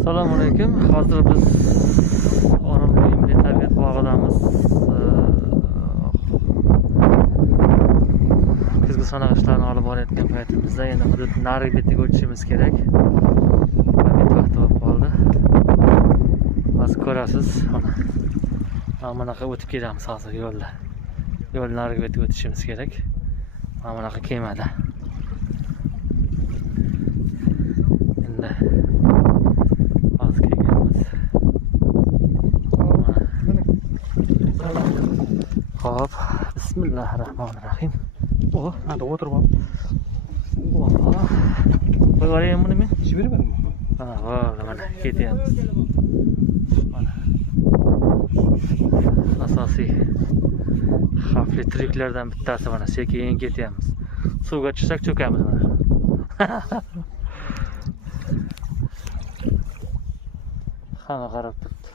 Assalomu alaykum. Hozir biz Orolbo'yi milliy tabiat bog'idamiz. Kuzgi sanaq ishlarini olib borayotgan paytimizda endi hududni narigi betiga o'tishimiz kerak. Bitta vaqt bo'lib qoldi. Hozir ko'rasiz, mana bunaqa o'tib ketamiz hozir yo'lda. Yo'l narigi betiga o'tishimiz kerak. Mana bunaqa kemada. Endi hop, bismillahirrahmanirrahim. Oh, hadi o'tirib ol. Qo'yib yuboraymi buni men? Jibirmadingmi? Mana ketyapmiz. Mana asosiy xavfli tryuklardan bittasi mana sekin ketyapmiz. Suvga tushsak cho'kamiz mana. Hamma qarab turibdi.